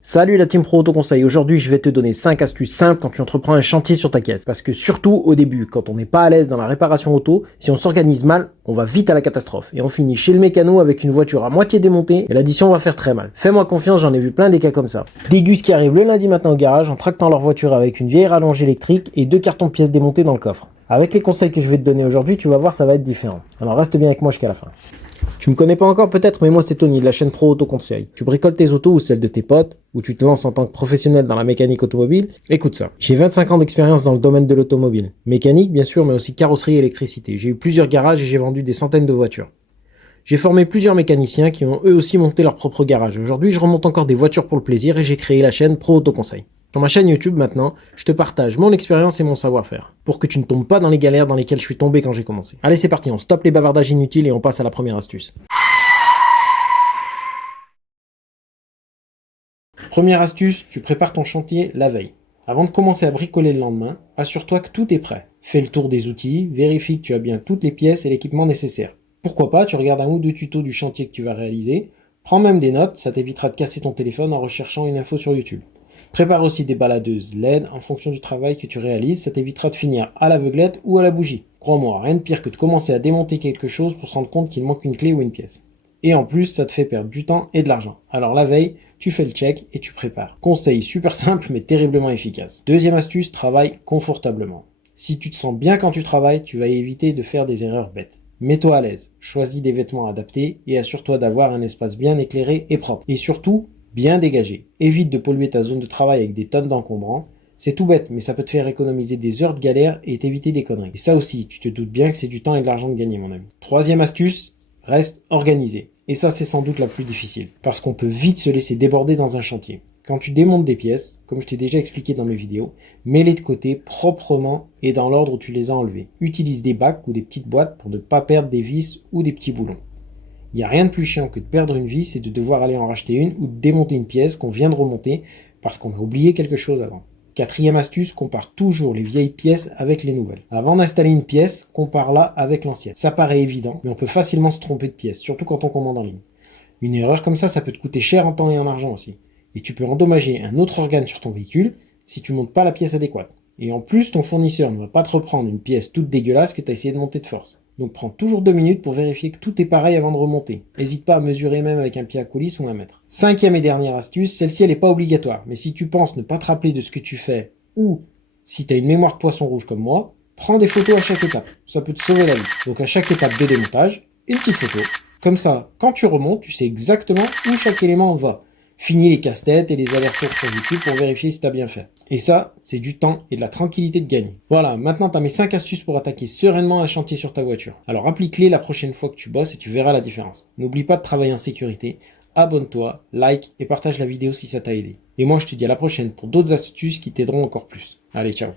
Salut la team Pro Auto Conseil, aujourd'hui je vais te donner 5 astuces simples quand tu entreprends un chantier sur ta caisse. Parce que surtout au début, quand on n'est pas à l'aise dans la réparation auto, si on s'organise mal, on va vite à la catastrophe. Et on finit chez le mécano avec une voiture à moitié démontée et l'addition va faire très mal. Fais-moi confiance, j'en ai vu plein des cas comme ça. Des gus qui arrivent le lundi matin au garage en tractant leur voiture avec une vieille rallonge électrique et 2 cartons de pièces démontés dans le coffre. Avec les conseils que je vais te donner aujourd'hui, tu vas voir ça va être différent. Alors reste bien avec moi jusqu'à la fin. Tu me connais pas encore peut-être, mais moi c'est Tony de la chaîne Pro Auto Conseil. Tu bricoles tes autos ou celles de tes potes, ou tu te lances en tant que professionnel dans la mécanique automobile, écoute ça. J'ai 25 ans d'expérience dans le domaine de l'automobile. Mécanique bien sûr, mais aussi carrosserie et électricité. J'ai eu plusieurs garages et j'ai vendu des centaines de voitures. J'ai formé plusieurs mécaniciens qui ont eux aussi monté leur propre garage. Aujourd'hui, je remonte encore des voitures pour le plaisir et j'ai créé la chaîne Pro Auto Conseil. Sur ma chaîne YouTube maintenant, je te partage mon expérience et mon savoir-faire, pour que tu ne tombes pas dans les galères dans lesquelles je suis tombé quand j'ai commencé. Allez c'est parti, on stoppe les bavardages inutiles et on passe à la première astuce. Première astuce, tu prépares ton chantier la veille. Avant de commencer à bricoler le lendemain, assure-toi que tout est prêt. Fais le tour des outils, vérifie que tu as bien toutes les pièces et l'équipement nécessaire. Pourquoi pas, tu regardes un ou deux tutos du chantier que tu vas réaliser. Prends même des notes, ça t'évitera de casser ton téléphone en recherchant une info sur YouTube. Prépare aussi des baladeuses LED en fonction du travail que tu réalises, ça t'évitera de finir à l'aveuglette ou à la bougie. Crois-moi, rien de pire que de commencer à démonter quelque chose pour se rendre compte qu'il manque une clé ou une pièce. Et en plus, ça te fait perdre du temps et de l'argent. Alors la veille, tu fais le check et tu prépares. Conseil super simple mais terriblement efficace. Deuxième astuce, travaille confortablement. Si tu te sens bien quand tu travailles, tu vas éviter de faire des erreurs bêtes. Mets-toi à l'aise, choisis des vêtements adaptés et assure-toi d'avoir un espace bien éclairé et propre. Et surtout, bien dégagé. Évite de polluer ta zone de travail avec des tonnes d'encombrants. C'est tout bête, mais ça peut te faire économiser des heures de galère et t'éviter des conneries. Et ça aussi, tu te doutes bien que c'est du temps et de l'argent de gagner, mon ami. Troisième astuce, reste organisé. Et ça, c'est sans doute la plus difficile, parce qu'on peut vite se laisser déborder dans un chantier. Quand tu démontes des pièces, comme je t'ai déjà expliqué dans mes vidéos, mets-les de côté proprement et dans l'ordre où tu les as enlevées. Utilise des bacs ou des petites boîtes pour ne pas perdre des vis ou des petits boulons. Il n'y a rien de plus chiant que de perdre une vis et de devoir aller en racheter une ou de démonter une pièce qu'on vient de remonter parce qu'on a oublié quelque chose avant. Quatrième astuce, compare toujours les vieilles pièces avec les nouvelles. Avant d'installer une pièce, compare-la avec l'ancienne. Ça paraît évident, mais on peut facilement se tromper de pièce, surtout quand on commande en ligne. Une erreur comme ça peut te coûter cher en temps et en argent aussi. Et tu peux endommager un autre organe sur ton véhicule si tu montes pas la pièce adéquate. Et en plus, ton fournisseur ne va pas te reprendre une pièce toute dégueulasse que tu as essayé de monter de force. Donc prends toujours 2 minutes pour vérifier que tout est pareil avant de remonter. N'hésite pas à mesurer même avec un pied à coulisse ou un mètre. Cinquième et dernière astuce, celle-ci elle n'est pas obligatoire, mais si tu penses ne pas te rappeler de ce que tu fais, ou si tu as une mémoire de poisson rouge comme moi, prends des photos à chaque étape. Ça peut te sauver la vie. Donc à chaque étape de démontage, une petite photo. Comme ça, quand tu remontes, tu sais exactement où chaque élément va. Finis les casse-têtes et les allers-retours sur YouTube pour vérifier si tu as bien fait. Et ça, c'est du temps et de la tranquillité de gagner. Voilà, maintenant tu as mes 5 astuces pour attaquer sereinement un chantier sur ta voiture. Alors applique-les la prochaine fois que tu bosses et tu verras la différence. N'oublie pas de travailler en sécurité, abonne-toi, like et partage la vidéo si ça t'a aidé. Et moi je te dis à la prochaine pour d'autres astuces qui t'aideront encore plus. Allez, ciao.